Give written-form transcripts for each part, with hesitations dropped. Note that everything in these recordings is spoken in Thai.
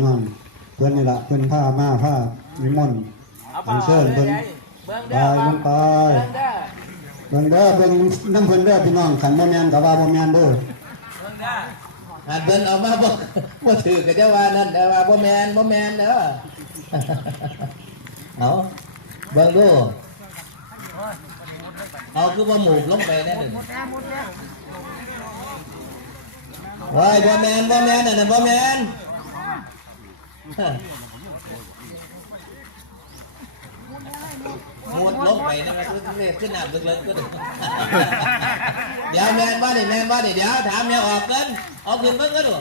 ย้อนเพื่อนนี่ละเพื่อนผ้ามาผ้านิมนต์อันเชิญเพื่อนตายลงไปเบิ่งเด้อเบิ่งน้ำเพิ่นเด้อพี่น้องขันบ่แม่นก็ว่าบ่แม่นเด้อหันเดินออกมาบ่ถือกับเจ้าว่านั่นแต่ว่าบ่แมนเด้อเอาเบิ่งดูเอาคือบ่หมูกลงไปแน่หนึ่งว้ายบ่แมนนั่นน่ะบ่แมนมุดลงไปนะมันขึ้นหนักลึกๆก็ถึงเดี๋ยวแมนว่าดิเดี๋ยวถามแมวออกกันเอาขึ้นเบิ่งก็ดู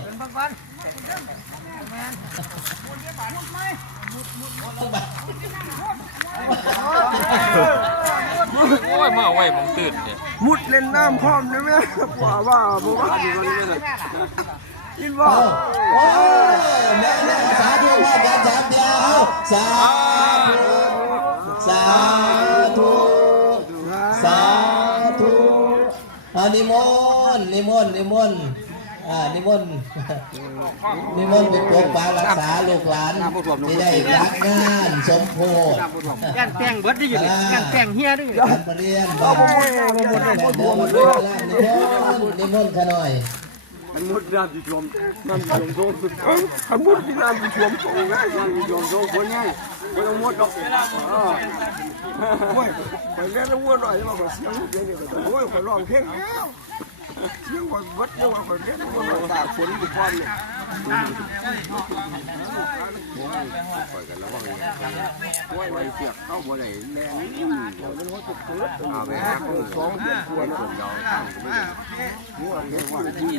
โอ้ยมาไว้มองตื่นเนี่ยมุดเล่นน้ำพร้อมได้ไหมว่าดีกว่านี้เลยยินว่าโอ้แม่สาธุว่ากันสามเดียวสาธุนิมนต์เป็นปกปักรักษาลูกหลานที่ได้รักงานสมโพธิการแต่งเบิดได้อยู่การแต่งเฮียด้วยการเรียนนิมนต์ขน่อยมันมุดน้ำที่ท่วมน้ำที่ท่วมมันมุดที่น้ำที่ท่วมตรงนี้น้ำที่ท่วมตรงคนนี้ไม่ต้องมุดหรอกโอ้ยไปเล่นแล้ววัวหน่อยมาขอเสียงเดี๋ยวโอ้ยขอร้องเพลงแล้วเสียงว่าวัดเดี๋ยวขอเล่นวัวหน่อยตาฝนบุกวันเลยว่าไว้เสียบเข้าบ่ไหลแรงมันว่าจะเกิดเอาไปหักสองเดือนควรส่วนเราตั้งไม่ได้วัวเลี้ยงว่าที่